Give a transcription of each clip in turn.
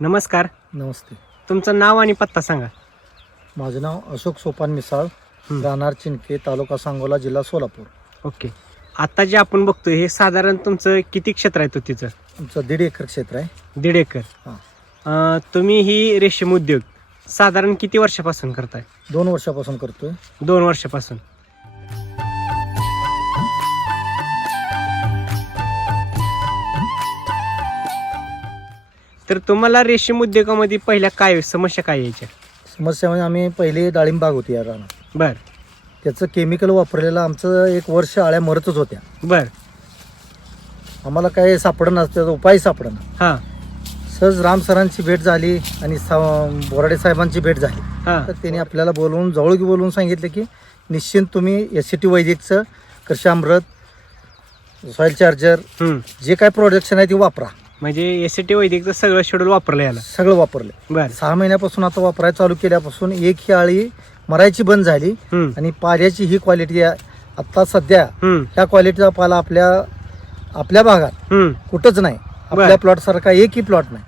नमस्कार. नमस्ते. तुमचं नाव आणि पत्ता सांगा. माझं नाव अशोक सोपान मिसाळ. राहणार चिनके तालुका सांगोला जिल्हा सोलापूर. ओके. आता जे आपण बघतोय हे साधारण तुमचं किती क्षेत्र आहे तो तिचं? आमचं दीड एकर क्षेत्र आहे. दीड एकर. हां. अं, तुम्ही ही रेशीम उद्योग साधारण किती वर्षापासून करताय? दोन वर्षापासून करतोय. दोन वर्षापासून. तर तुम्हाला रेशीम उद्योगामध्ये पहिल्या काय समस्या काय यायच्या? समस्या म्हणजे आम्ही पहिली डाळिंब बाग होती या रानात बर. त्याचं केमिकल वापरलेलं आमचं एक वर्ष आळ्या मरतच होत्या. बर. आम्हाला काही सापडणार त्याचा उपाय सापडणार हां. सहज राम सरांची भेट झाली आणि सा बोराडे साहेबांची भेट झाली. हां. तर त्यांनी आपल्याला बोलवून जवळ बोलवून सांगितलं की निश्चित तुम्ही एस सी टी वैदिकचं कृषामृत सॉईल चार्जर हम्म. जे काय प्रोडक्शन आहे ते वापरा. म्हणजे एस टी वैदिकचं सगळं शेड्यूल वापरलं याला सगळं वापरलं बर सहा महिन्यापासून आता वापरायला चालू केल्यापासून एक ही आळी मरायची बंद झाली हम्म. आणि पाल्याची ही क्वालिटी आता सध्या हम्म. ह्या क्वालिटीचा पाला आपल्या आपल्या भागात हम्म. कुठंच नाही आपल्या. प्लॉट सारखा एकही प्लॉट नाही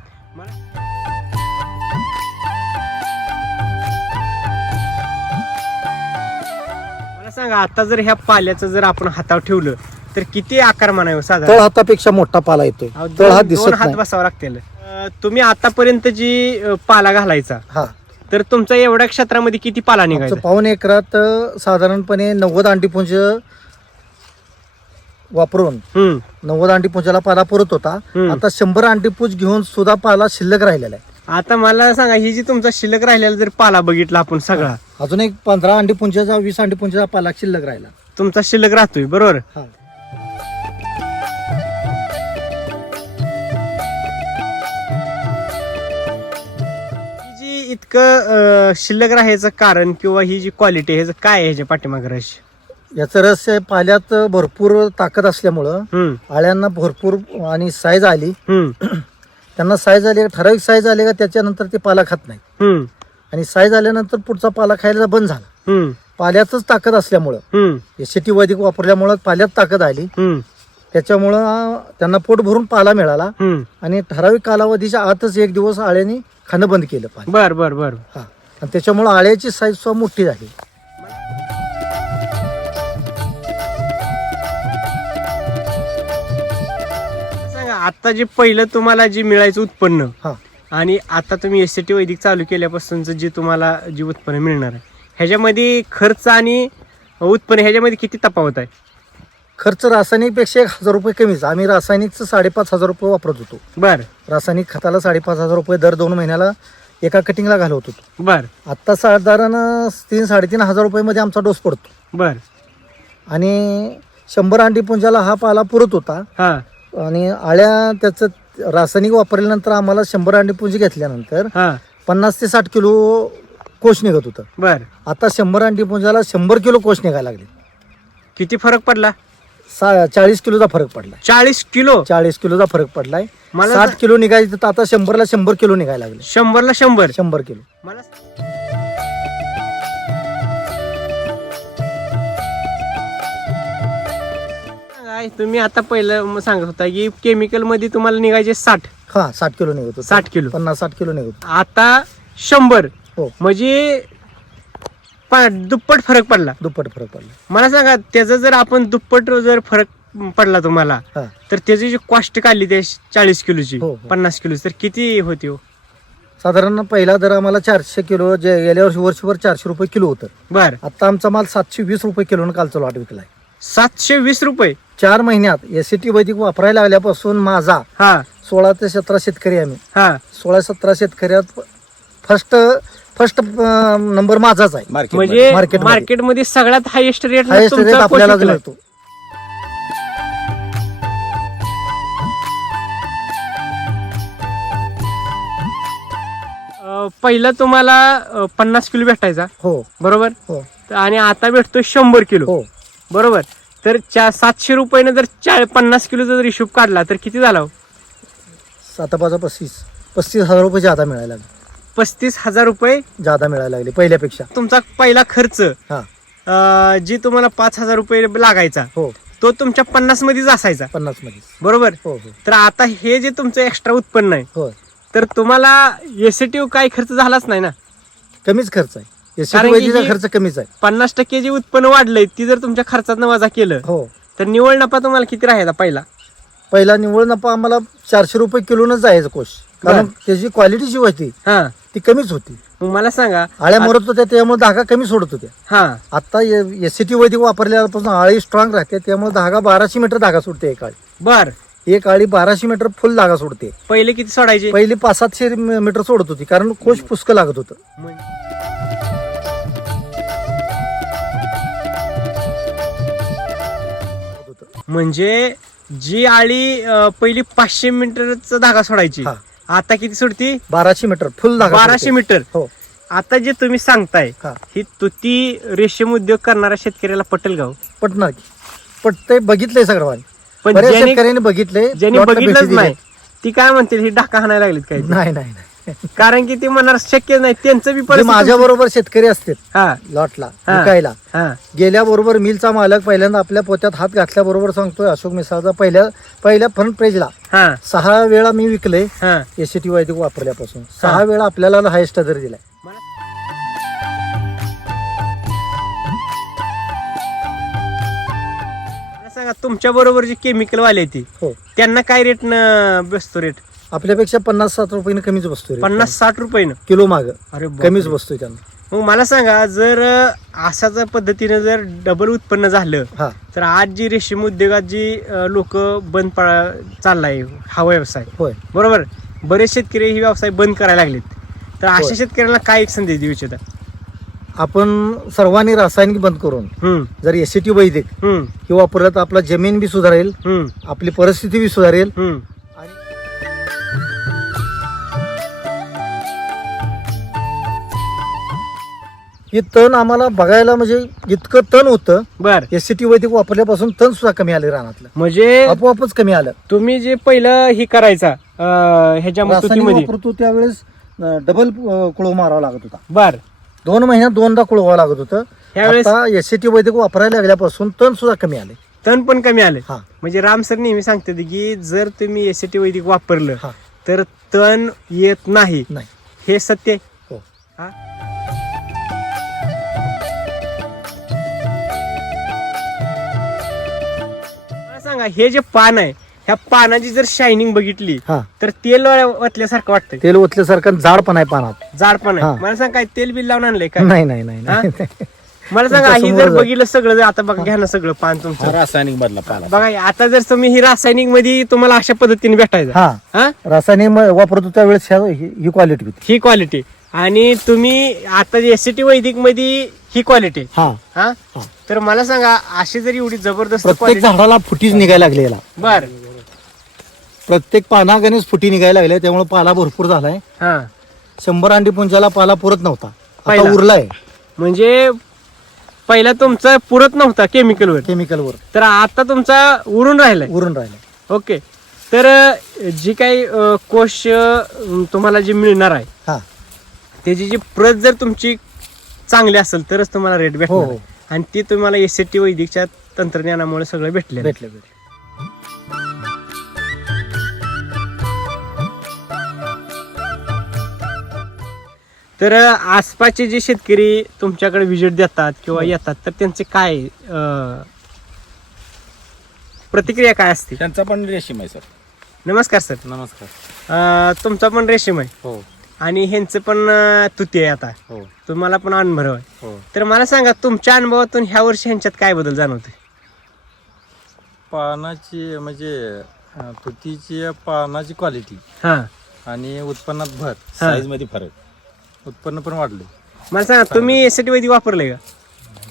मला सांगा आता जर ह्या पाल्याचं जर आपण हातावर ठेवलं तर किती आकार म्हणावं तळ साधारण? हातापेक्षा मोठा पाला येतोय. अहो, तळ हात दोन दोन दिसत हात नाही. बसावं लागतील. अं, तुम्ही आतापर्यंत जी अं, पाला घालायचा हा. तर तुमच्या एवढ्या क्षेत्रामध्ये किती पाला आमचं निघायचा? पाऊन एकरात अं, साधारणपणे नव्वद अंडीपुंज वापरून हम्म, नव्वद अंडीपुंजाला पाला पुरत होता. हम्म. आता शंभर अंडीपूज घेऊन सुद्धा पाला शिल्लक राहिलेला आहे. आता मला सांगा ही जी तुमचा शिल्लक राहिलेला जर पाला बघितला आपण सगळा अजून एक पंधरा अंडीपुंजाचा वीस अंडीपुंजाचा पाला शिल्लक राहिला. तुमचा शिल्लक राहतोय बरोबर? हा. इतकं अं, शिल्लक राहायचं कारण किंवा ही जी क्वालिटी ह्याचं काय आहे ह्याच्या पाठीमागे रहस्य? याचं रहस्य पाल्यात भरपूर ताकद असल्यामुळं हम्म, आळ्यांना भरपूर आणि साईज आली. हम्म, त्यांना साईज आली ठराविक साईज आली का त्याच्यानंतर ते पाला खात नाही हम्म, आणि साईज आल्यानंतर पुढचा पाला खायला बंद झाला. हम्म, पाल्यातच ताकद असल्यामुळं. हम्म, एसीटी वैदिक वापरल्यामुळं पाल्यात ताकद आली. हम्म, त्याच्यामुळं अं, त्यांना पोट भरून पाला मिळाला. हम्म. आणि ठराविक कालावधीच्या आतच एक दिवस आळ्याने खाणं बंद केलं पाणी. बर बर बर. हा. आणि त्याच्यामुळं आळ्याची साईज सुद्धा मोठी झाली. सांगा आता जे पहिलं तुम्हाला जे मिळायचं उत्पन्न हा. आणि आता तुम्ही एस टी वैदिक चालू केल्यापासूनच जे तुम्हाला जे उत्पन्न मिळणार आहे ह्याच्यामध्ये खर्च आणि उत्पन्न ह्याच्यामध्ये किती तफावत आहे? खर्च रासायनिकपेक्षा एक हजार रुपये कमीच आम्ही रासायनिकचं साडेपाच हजार रुपये वापरत होतो. बर. रासायनिक खताला साडेपाच हजार रुपये दर दोन महिन्याला एका कटिंगला घालवत होतो. बर. आत्ता साधारण तीन साडेतीन हजार रुपयेमध्ये आमचा डोस पडतो. बर. आणि शंभर अंडी पुंजाला हा पाला पुरत होता. हा. आणि आळ्या त्याचं रासायनिक वापरल्यानंतर आम्हाला शंभर अंडी पुंजी घेतल्यानंतर हा. पन्नास ते साठ किलो कोश निघत होतं. बर. आता शंभर अंडी पुंजाला शंभर किलो कोश निघायला लागले. किती फरक पडला? सा चाळीस किलोचा फरक पडलाय. चाळीस किलो? चाळीस किलोचा फरक पडलाय. मला साठ किलो निघायचं तर आता शंभरला शंभर किलो निघायला लागले. शंभरला शंभर? शंभर किलो. मला सांगा, तुम्ही आता पहिलं म- सांगत होता की केमिकलमध्ये तुम्हाला निघायचे साठ. हा साठ किलो निघत. साठ किलो. पन्नास साठ किलो निघत. आता शंभर. हो. म्हणजे प- दुप्पट फरक पडला. दुप्पट फरक पडला. मला सांगा त्याचा जर आपण दुप्पट जर फरक पडला तुम्हाला हा. तर त्याची जी कॉस्ट काढली त्या चाळीस किलोची हो, हो. पन्नास किलोची तर किती होती हो? साधारण पहिला दर आम्हाला चारशे किलो जे गेल्या वर्षी वर्षभर चारशे रुपये किलो होतं. बर. आता आमचा माल सातशे वीस रुपये किलोनं कालचा लॉट विकलाय. सातशे वीस रुपये? चार महिन्यात एसीटी वैदिक वापरायला लागल्यापासून माझा हा. सोळा ते सतरा शेतकरी आम्ही. हा. सोळा सतरा शेतकऱ्यात फर्स्ट फर्स्ट नंबर माझाच आहे. म्हणजे मार्केटमध्ये. मार्केटमध्ये सगळ्यात हायएस्ट रेट हायेस्ट रेट आपल्याला मिळतो. पहिला तुम्हाला पन्नास किलो भेटायचा. हो. बरोबर? हो. तर आणि आता भेटतो शंभर किलो. हो. बरोबर? तर चा सातशे रुपयाने जर चाळ पन्नास किलोचा जर हिशोब काढला तर किती झाला हो? आता पाचा पस्तीस. पस्तीस हजार रुपये जादा मिळायला लागले. पस्तीस हजार रुपये जादा मिळायला लागले पहिल्यापेक्षा. तुमचा पहिला खर्च हा. अं, जी तुम्हाला पाच हजार रुपये लागायचा हो. तो तुमच्या पन्नास मध्येच असायचा. पन्नासमध्ये बरोबर? हो हो. तर आता हे जे तुमचं एक्स्ट्रा उत्पन्न आहे हो. तर तुम्हाला एसटीव काही खर्च झालाच नाही ना? कमीच खर्च आहे. कारण की ही- खर्च कमीच आहे. पन्नास टक्के जे उत्पन्न वाढलंय ती जर तुमच्या खर्चात वजा केलं हो. तर निवड नफा तुम्हाला किती राहायचा पहिला? पहिला निव्वळ नफा आम्हाला चारशे रुपये किलोनच जायचं कोश. कारण त्याची क्वालिटी जी होती हा. ती कमीच होती. मग मला सांगा आळ्या मरत होत्या त्यामुळे धागा कमी सोडत होत्या. हा. आता एसीटी वैदिक वापरल्यापासून आळी स्ट्रॉंग राहते त्यामुळे धागा बाराशे मीटर धागा सोडते एक आळी. बर. एक आळी बाराशे मीटर फुल धागा सोडते. पहिले किती सोडायचे? पहिली पाच सातशे मीटर सोडत होती कारण कोश पुष्क लागत होतं. म्हणजे जी आळी अं, पहिली पाचशे मीटरचा धागा सोडायची हा. आता किती सोडती? बाराशे मीटर फुल धागा बाराशे. मीटर. हो. आता जे तुम्ही सांगताय हा. ही तुती रेशीम उद्योग करणाऱ्या शेतकऱ्याला पटेल गाव पटणार की. पटतंय बघितलंय सर्वांनी पण बऱ्याच ज्यांनी शेतकऱ्यांनी बघितले ज्यांनी भेटी बघितलंच. नाही ती काय म्हणतील ही डाका हाणायला लागलीत काय? नाही नाही नाही. कारण की ते म्हणणार शक्य नाही त्यांचं बी परिस्थिती- माझ्या बरोबर शेतकरी असतात हा. लॉटला हा. विकायला हा. गेल्याबरोबर मिलचा मालक पहिल्यांदा आपल्या पोत्यात हात घातल्याबरोबर सांगतोय अशोक मिसाळचा पहिल्या पहिल्या फ्रंट पेजला हा. सहा वेळा मी विकले हा. एसीटी वैदिक वापरल्यापासून. सहा वेळा आपल्याला हायस्ट दर दिलाय. मला सांगा तुमच्या बरोबर जे केमिकल वाले ती हो. त्यांना काय रेट न बसतो रेट आपल्यापेक्षा पन्नास सात रुपयाने कमीच बसतोय रे. पन्नास साठ रुपये किलो माग. अरे बापरे. कमीच बसतोय त्यांना. मग मला सांगा जर अशाच पद्धतीने जर डबल उत्पन्न झालं हा. तर आज जी रेशीम उद्योगात जी लोक बंद पडा चाललाय हा व्यवसाय. होय. बरोबर? बरेच शेतकरी ही व्यवसाय बंद करायला लागलेत. तर अशा होय. शेतकऱ्यांना काय एक संदेश देऊ इच्छिता? आपण सर्वांनी रासायनिक बंद करून हम्म. जर एसीटी वैदिक हम्म. हे वापरलं तर आपला जमीन बी सुधारेल हम्म. आपली परिस्थिती बी सुधारेल हम्म. हे तण आम्हाला बघायला म्हणजे इतकं तण होतं. बर. एसीटी वैदिक वापरल्यापासून तण सुद्धा कमी आले रानातलं. म्हणजे आपोआपच कमी आलं. तुम्ही जे पहिलं ही करायचा अं, ह्याच्या रासायनिक तुतीमध्ये. वापरतो त्यावेळेस डबल कुळव मारावा लागत होता. बर. दोन महिन्यात दोनदा कुळवा लागत होतं. ह्यावेळेस आता एसीटी वैदिक वापरायला लागल्यापासून तण सुद्धा कमी आले. तण पण कमी आले. हा. म्हणजे राम सर नेहमी सांगतात की जर तुम्ही एसीटी वैदिक वापरलं हा. तर तण येत नाही. नाही. हे सत्य आहे. हो. हा? सांगा हे जे पान आहे ह्या पानाची जर शायनिंग बघितली हा. तर तेल वाटल्यासारखं वाटतंय. तेल ओतल्यासारखं जाड पण आहे पानात. जाड पण हा. आहे मला सांग काय तेल बिल लावून आणलंय काय नाही नाही नाही नाही. मला सांगा ही जर. बघितलं सगळं जर आता बघा घ्या ना सगळं पान तुमचं. रासायनिक मधला पाला बघा आता जर तुम्ही ही रासायनिकमध्ये तुम्हाला अशा पद्धतीने भेटायचं. हा. हा? रासायनिक म- वापरतो त्यावेळेस ह्या- ही ही क्वालिटी होती. ही क्वालिटी आणि तुम्ही आता एसीटी वैदिकमध्ये ही क्वालिटी हा. हा? हा. तर मला सांगा अशी जरी एवढी जबरदस्त प्रत्येक झाडाला फुटीच निघायला लागली याला बर. प्रत्येक पानागणेच फुटी निघायला लागल्या त्यामुळे पाला भरपूर झालाय. हा. शंभर अंडी पुंजाला पाला पुरत नव्हता. पहिला. उरलाय. म्हणजे पहिला तुमचा पुरत नव्हता केमिकलवर केमिकलवर तर आता तुमचा उरून राहिलाय. उरून राहिलाय. ओके. तर अ, जी काही अ, कोश अ, तुम्हाला जी मिळणार आहे हा. त्याची जी प्रत जर तुमची चांगली असेल तरच तुम्हाला रेट हो भेटणार हो आहे. आणि ती तुम्हाला एस टी वैदिकच्या तंत्रज्ञानामुळे सगळं भेटले भेटले भेटले. तर अ, आसपासचे जे शेतकरी तुमच्याकडे विजिट देतात किंवा येतात तर त्यांचे काय अ, प्रतिक्रिया काय असते त्यांचा पण रेशीम आहे सर. नमस्कार सर. नमस्कार. तुमचा पण रेशीम आहे? हो. आणि ह्यांचं पण अ, तुती आहे आता. हो. तुम्हाला पण अनुभव आहे. हो. तर मला सांगा तुमच्या अनुभवातून ह्या वर्षी ह्यांच्यात काय बदल जाणवते पानाची म्हणजे अं, तुतीची पानाची क्वालिटी हा. आणि उत्पन्नात भर साईजमध्ये फरक. उत्पन्न पण वाढले. मला सांगा तुम्ही एसटी वैदिक वापरले का?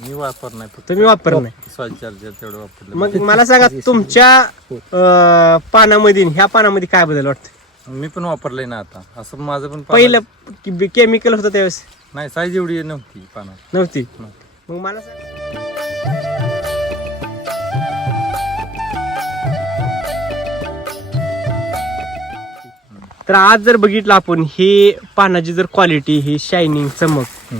मी वापर नाही फक्त. तुम्ही वापरलं नाही. सॉइल चार्जर तेवढं वापरलं. मग मला सांगा तुमच्या अ, पानामध्ये आणि ह्या पानामध्ये काय बदल वाटतं मी पण वापरलंय ना आता. असं माझं पण पानं- पहिलं केमिकल होतं त्यावेळेस. नाही साईज एवढी नव्हती पानात नव्हती. मग मला सांग. तर आज जर बघितलं आपण ही पानाची जर क्वालिटी ही शायनिंग चमक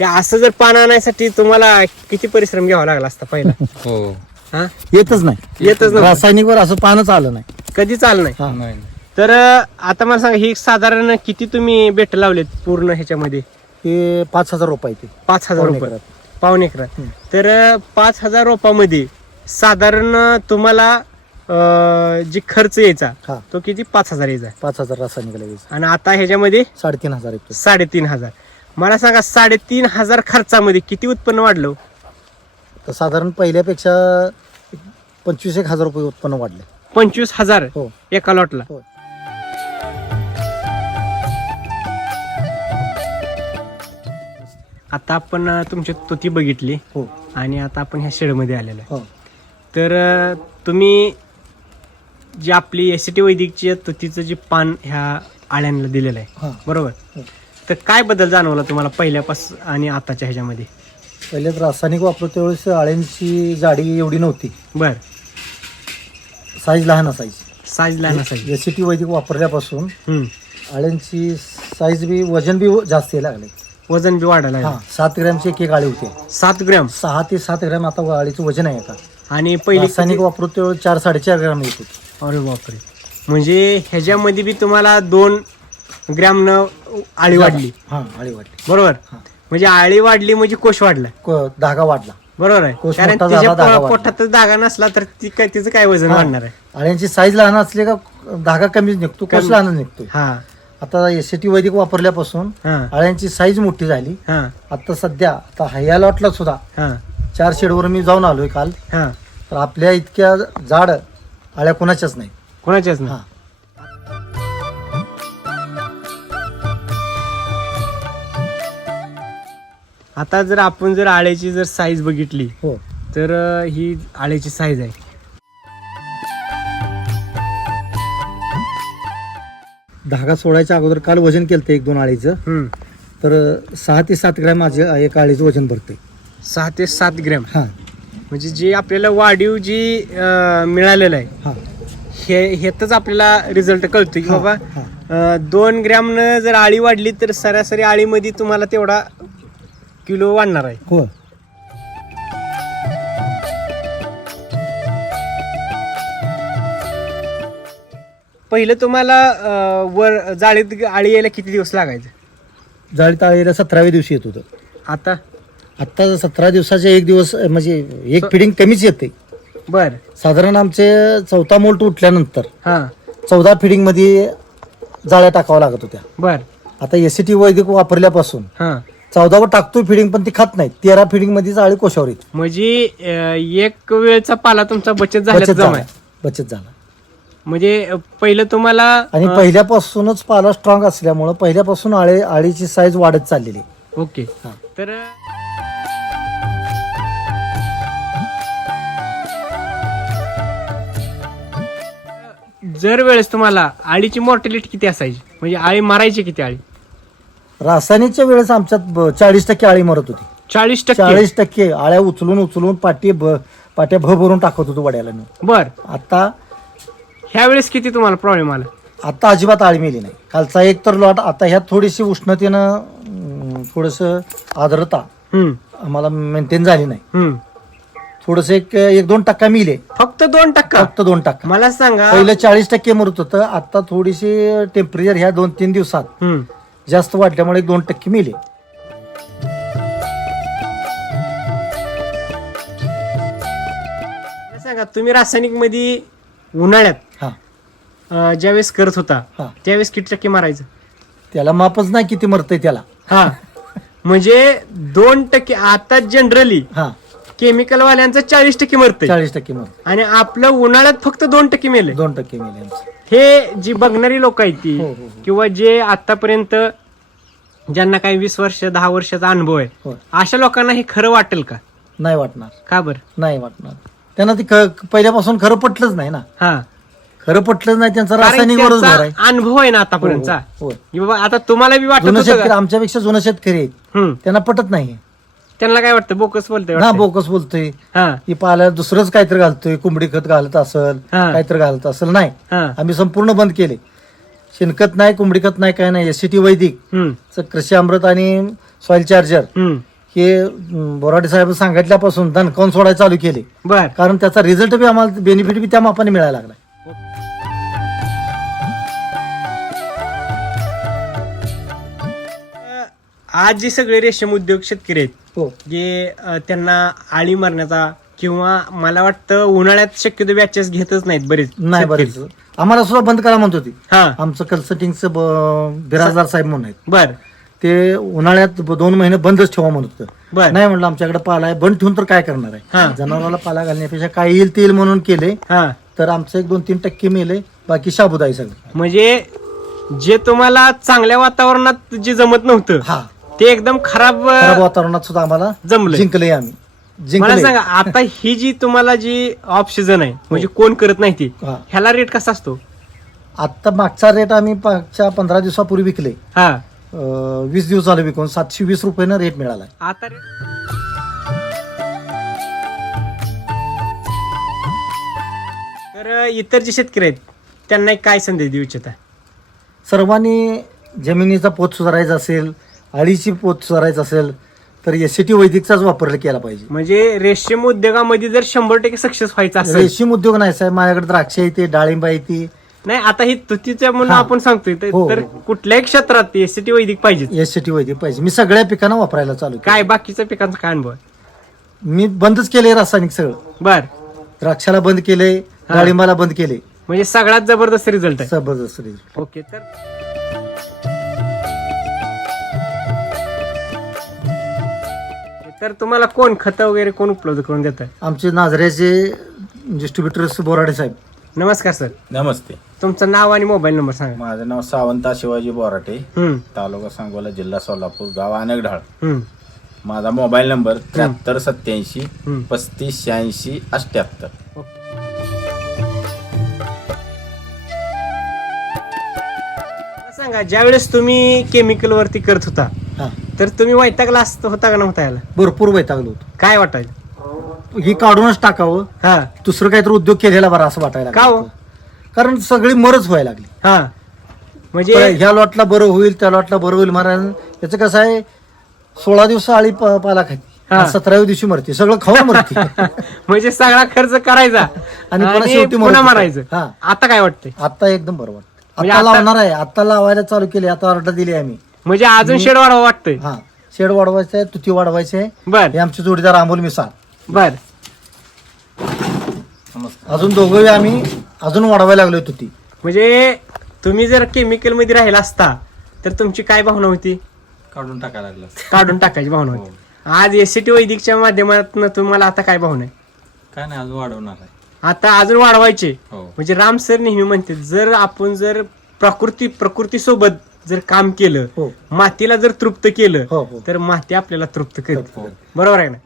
हे असं जर पान आणण्यासाठी तुम्हाला किती परिश्रम घ्यावा लागला असता पहिला? हो. हा? येतच नाही. येतच नव्हतं. रासायनिकवर असं पानच आलं नाही. कधी चाल नाही? हा. नाही. तर आता मला सांगा ही साधारण किती तुम्ही बेट लावलेत पूर्ण ह्याच्यामध्ये? हे पाच हजार रुपये ते. पाच हजार पावणे रुपये. एकरात. हम्म. तर पाच हजार रोपामध्ये साधारण तुम्हाला अं, जी खर्च यायचा हा. तो किती? पाच हजार यायचा. पाच हजार रासायनिक आणि आता ह्याच्यामध्ये साडेतीन हजार येतो. साडेतीन हजार. मला सांगा साडेतीन हजार खर्चामध्ये किती उत्पन्न वाढलं? तर साधारण पहिल्यापेक्षा पंचवीस एक हजार रुपये उत्पन्न वाढले. पंचवीस हजार हो. एका लॉटला. हो. आता आपण तुमची तुती बघितली. हो. आणि आता आपण ह्या शेडमध्ये आलेलो आहे. हो. तर तुम्ही जी आपली एस टी वैदिकची तुतीचं जे पान ह्या आळ्यांना दिलेलं आहे. बरोबर? हो. तर काय बदल जाणवला तुम्हाला पहिल्यापासून आणि आताच्या ह्याच्यामध्ये? पहिले रासायनिक वापरतो त्यावेळेस आळ्यांची जाडी एवढी नव्हती. बर. साईज लहान असायची. साईज लहान असायची. एस टी वैदिक वापरल्यापासून. आळ्यांची साईज बी वजन बी जास्त लागले. वजन बी वाढायला हा लागलं. सात ग्रॅमची एक एक आळी होती. सात ग्रॅम? सहा ते सात ग्रॅम आता आळीचं वजन आहे आता. आणि पहिली रासायनिक वापरतो त्यावेळेस चार साडेचार ग्रॅम येत. होती अरे बापरे. म्हणजे ह्याच्यामध्ये बी तुम्हाला दोन ग्रॅम न आळी वाढली. हा आळी वाढली. बरोबर? हा. म्हणजे आळी वाढली म्हणजे कोश वाढला. को- धागा वाढला. बरोबर आहे. कोश कारण मोठा तिच्या झाला, धागा पो- वाढला. पोटात धागा नसला तर ती काय तिचं काय वजन. वाढणार आहे? आळ्यांची साईज लहान असली का धागा कमीच निघतो कोश कमी. लहानच निघतोय हा. आता एस टी वैदिक वापरल्यापासून हा. आळ्यांची साईज मोठी झाली. हा. आता सध्या आता हया लॉटला सुद्धा हा. चार शेडवर मी जाऊन आलोय काल. हा. तर आपल्या इतक्या जाड आळ्या कोणाच्याच नाही. कोणाच्याच ना हा. आता जर आपण जर आळ्याची जर साईज बघितली हो. तर अं, ही आळ्याची साईज आहे. धागा सोडायच्या अगोदर काल वजन केलं एक दोन आळीचं. हम्म. तर सहा ते सात ग्रॅम माझे एक आळीचं वजन भरते सहा ते सात ग्रॅम? हा. म्हणजे जे आपल्याला वाढीव जी अं, मिळालेलं आहे हा. हे ह्यातच आपल्याला रिझल्ट कळतो की बाबा हा. अं, दोन ग्रॅमनं जर आळी वाढली तर सरासरी आळीमध्ये तुम्हाला तेवढा किलो वाढणार आहे. हो पहिलं तुम्हाला अं, वर जाळीत आळी यायला किती दिवस लागायचे? जाळी ताळीला सतराव्या दिवशी येत होतं. आता? आता सतरा दिवसाचे एक दिवस अं, म्हणजे एक फिडिंग कमीच येते. बर. साधारण आमचे चौथा मोल्ट उठल्यानंतर हा. चौदा फिडिंगमध्ये जाळ्या टाकाव्या लागत होत्या. बर. आता एस टी वैदिक वापरल्यापासून हा. चौदावर टाकतो फिडिंग पण ती खात नाही तेरा फिडिंगमध्ये जाळी कोशावर येते. म्हणजे अं, एक वेळचा पाला तुमचा बचत बचत झाल्याचा झाला. बचत झाला. म्हणजे पहिलं तुम्हाला आणि अं, पहिल्यापासूनच पाला स्ट्रॉंग असल्यामुळं पहिल्यापासून आळे आळीची साईज वाढत चाललेली आहे. ओके. हा. तर जर वेळेस तुम्हाला आळीची मॉर्टिलिटी किती असायची? म्हणजे आळी मारायची किती आळी? रासायनिकच्या वेळेस आमच्यात चाळीस टक्के आळी मरत होती. चाळीस टक्के? चाळीस टक्के. आळ्या उचलून उचलून पाटी पाट्या भ भरून टाकत होतो वड्याला मी. बर. आता ह्या वेळेस किती तुम्हाला प्रॉब्लेम आला? आता अजिबात आळी मेली नाही. कालचा एक तर लॉट आता ह्यात थोडीशी उष्णतेनं थोडंसं आर्द्रता हम्म. आम्हाला मेंटेन झाली नाही. हम्म. थोडस एक एक दोन टक्का मिले फक्त दोन टक्का? फक्त दोन टक्का. मला सांगा. पहिलं चाळीस टक्के मरत होतं आता थोडीशी टेम्परेचर ह्या दोन तीन दिवसात हम्म. जास्त वाढल्यामुळे एक दोन टक्के मिले मला सांगा तुम्ही रासायनिकमध्ये उन्हाळ्यात अं, ज्यावेळेस करत होता हा. त्यावेळेस किती टक्के मारायचं? त्याला मापच नाही किती मरतंय त्याला. हा. म्हणजे दोन टक्के आता जनरली हा. केमिकल वाल्यांचं चाळीस टक्के मरतंय. चाळीस टक्के मरत आणि आपलं उन्हाळ्यात फक्त दोन टक्के मेले दोन टक्के मिले आमचं. हे जी बघणारी लोक आहेत ती हो, हो, हो. किंवा जे आतापर्यंत ज्यांना काही वीस वर्ष दहा वर्षाचा अनुभव आहे होय. अशा लोकांना हे खरं वाटेल का? नाही वाटणार. का बरं? नाही वाटणार. त्यांना ते ख- पहिल्यापासून खरं पटलंच नाही ना. हा. खरं पटलंच नाही त्यांचा भर आहे. त्यांचा अनुभव आहे ना आतापर्यंतचा. हो, हो. की बाबा आता तुम्हाला बी वाटत जुनं होतं शेतकरी का? आमच्यापेक्षा जुनं शेतकरी हम्म. त्यांना पटत नाही त्यांना काय वाटतं? बोकस बोलतोय ना. बोकस बोलतोय. हा. की पाला दुसरंच काहीतरी घालतोय कोंबडी खत घालत असल हा. काहीतरी घालत असल. नाही. हा. आम्ही संपूर्ण बंद केले. शेणखत नाही कोंबडी खत नाही काय नाही. एस टी वैदिक. हम्म. च- कृषी अमृत आणि सॉइल चार्जर. हम्म. हे अं, बोराडे साहेब सांगितल्यापासून दणकावून सोडायला चालू केले. बर. कारण त्याचा रिझल्ट बी आम्हाला बेनिफिट बी त्या मापाने मिळायला लागला आज जे सगळे रेशीम उद्योग शेतकरी आहेत हो. जे अ, त्यांना आळी मारण्याचा किंवा मला वाटतं उन्हाळ्यात शक्यतो बॅचेस घेतच नाहीत बरेच नाही शेतकरी. बरेच. आम्हाला सुद्धा बंद करा म्हणत होती. हा. आमचं कन्सल्टिंगचं बिराजदार साहेब म्हणून आहेत. बर. ते उन्हाळ्यात ब- दोन महिने बंदच ठेवा म्हणत होतं. बर. नाही म्हणलं आमच्याकडे पाला आहे बंद ठेवून तर काय करणार हा. आहे जनावराला पाला घालण्यापेक्षा काय येईल ते येईल म्हणून केले. हा. तर आमचं एक दोन तीन टक्के मेले बाकी शाबुदाई सगळं. म्हणजे जे तुम्हाला चांगल्या वातावरणात जे जमत नव्हतं हा. ते एकदम खराब वातावरणात सुद्धा आम्हाला जमलंय. जिंकले आम्ही. मला जिंकले सांगा आता ही जी तुम्हाला जी ऑफ सीझन आहे म्हणजे कोण करत नाही ती हा. ह्याला रेट कसा असतो? आता मागचा रेट आम्ही मागच्या पंधरा दिवसापूर्वी विकले. हा. अं, वीस दिवस झाले विकून सातशे वीस रुपयानं रेट मिळाला आता rate- तर इतर जे शेतकरी आहेत त्यांना एक काय संदेश देऊ इच्छिता? सर्वांनी जमिनीचा पोत सुधारायचा असेल अळीची पोत सुधारायचा असेल तर एस टी वैदिकचाच वापर केला पाहिजे म्हणजे रेशीम उद्योगामध्ये जर शंभर टक्के सक्सेस व्हायचं असेल रेशीम उद्योग नाही साहेब माझ्याकडे द्राक्ष येते डाळिंब येते नाही आता ही तुतीच्या म्हणून हा. आपण सांगतोय तर- हो, तर हो. कुठल्याही क्षेत्रात एसटी वैदिक पाहिजे एस टी वैदिक पाहिजे मी सगळ्या पिकांना वापरायला चालू केलं. काय बाकीच्या पिकांचा काय अनुभव आहे? मी बंदच केले रासायनिक सगळं बर द्राक्षाला बंद केले डाळिंबाला बंद केले म्हणजे सगळ्यात जबरदस्त रिझल्ट आहे जबरदस्त result. ओके तर तर तुम्हाला कोण खत वगैरे कोण उपलब्ध करून देत? आहे आमचे नाझऱ्याचे डिस्ट्रीब्युटर बोराडे साहेब. नमस्कार सर. नमस्ते. तुमचं नाव आणि मोबाईल नंबर सांगा. माझं नाव सावंता शिवाजी बोराटे हम्म. तालुका सांगोला जिल्हा सोलापूर गाव अनगढाळ हम्म. माझा मोबाईल नंबर त्र्याहत्तर सत्याऐंशी हम्म. पस्तीस शहाऐंशी अठ्ठ्याहत्तर मला सांगा ज्यावेळेस तुम्ही केमिकल वरती करत होता हा. तर तुम्ही वैतागला असत होता का नव्हता याला? भरपूर वैतागलो होतो. काय वाटायचं ही काढूनच टाकावं. हा. दुसरं काहीतरी उद्योग केलेला बरा असं वाटायला का लागलं हो? होतं. कारण सगळी मरच व्हायला लागली. हा. म्हणजे ह्या लॉटला बरं होईल त्या लॉटला बरं होईल महाराज. याचं कसं आहे सोळा दिवस आळी प- पाला खाती. हा. आणि सतराव्या दिवशी मरते. सगळं खाऊन मरते. म्हणजे सगळा खर्च करायचा. आणि पुन्हा शेवटी पुन्हा मरत मारायचं. होतं. हा. आता काय वाटतंय? आता एकदम बरं वाटतं. म्हणजे आता आता- लावणार आहे. आता लावायला चालू केली. आता ऑर्डर दिली आम्ही. म्हणजे अजून शेड वाढवा वाटतंय. हा. शेड वाढवायचं आहे तुती वाढवायची आहे बर. हे आमचे जोडीदार अमोल मिसाळ. बर. अजून दोघंही आम्ही अजून वाढवायला लागलोय तुती. म्हणजे तुम्ही जर केमिकलमध्ये राहिला असता तर तुमची काय भावना होती? काढून टाकायला लागलं काढून टाकायची भावना होती. आज एसटी वैदिकच्या माध्यमातून तुम्हाला आता काय भावना आहे? काय नाही अजून वाढवणार आहे. आता अजून वाढवायचे. हो. म्हणजे राम सर नेहमी म्हणते जर आपण जर प्रकृती प्रकृती सोबत जर काम केलं हो. मातीला जर तृप्त केलं हो हो. तर माती आपल्याला तृप्त करते. हो. बरोबर आहे ना?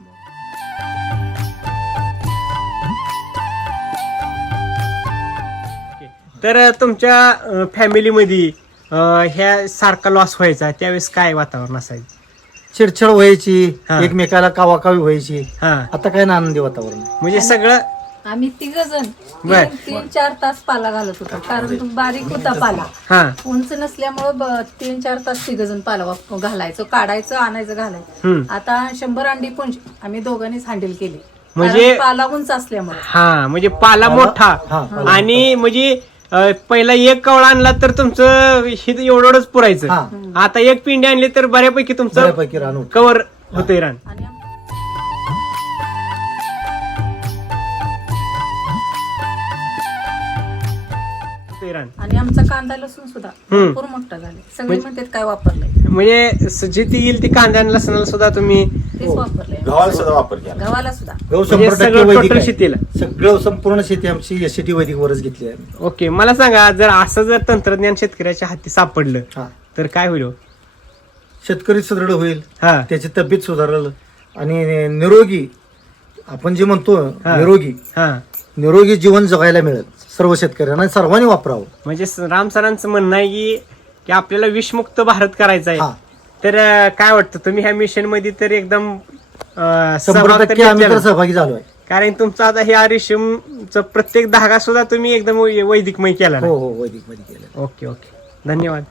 ओके. तर तुमच्या फॅमिलीमध्ये ह्या सारखा लॉस व्हायचा त्यावेळेस काय वातावरण असायचं? चिडचिड व्हायची हा. एकमेकाला कावाकावी व्हायची. हा. आता काय ना आनंदी वातावरण? आहे. म्हणजे सगळं आम्ही तिघ जण बर. तीन चार तास पाला घालत होतो. कारण तो बारीक होता पाला. हा. उंच नसल्यामुळं ब- तीन चार तास तिघ जण पाला वाप- घालायचं काढायचं आणायचं घालायचं. हम्म. आता शंभर अंडी पुंज आम्ही दोघांनीच हँडल केली. म्हणजे- कारण पाला उंच असल्यामुळे. हा म्हणजे पाला मोठा. हा, पाला आणि म्हणजे अं, पहिला एक कवळा आणला तर तुमचं हे एवढं एवढंच पुरायचं. हा. आता एक पिंडी आणली तर बऱ्यापैकी तुमचं बऱ्यापैकी राहून कवर होतंय रान. आणि आम- रान आणि आमचा कांदा लसूण सुद्धा. भरपूर मोठा झाले. सगळे म्हणतात काय वापरलंय. म्हणजे स- जे ती येईल ती कांद्या आणि लसणाला सुद्धा तुम्ही तेच वापरलंय. गव्हाला सुद्धा वापर केला. गव्हाला सुद्धा. गहू म्हणजे शंभर टक्के सगळं वैदिक total आहे. शेतीला. सगळं संपूर्ण शेती आमची एस टी वैदिक वरच घेतली आहे ओके मला सांगा जर असं जर तंत्रज्ञान शेतकऱ्याच्या हाती सापडलं हा. तर काय होईल हो? शेतकरी सुदृढ होईल हा. त्याची तब्येत सुधारल आणि निरोगी आपण जे म्हणतो हा. निरोगी हा. निरोगी जीवन जगायला मिळेल. सर्व शेतकऱ्यांना सर्वांनी वापरावं. म्हणजे स- राम सरांचं म्हणणं आहे की की आपल्याला विषमुक्त भारत करायचा हा. आहे तर अं, काय वाटतं? तुम्ही ह्या मिशनमध्ये तर एकदम अं, शंभर सहभाग तर टक्के आम्ही तर घेतलेला. सहभागी झालो आहे. कारण तुमचा आता हे रेशीमचा प्रत्येक धागा सुद्धा तुम्ही एकदम वै- वैदिकमय केला हो हो वैदिकमध्ये केलं ओके ओके. धन्यवाद.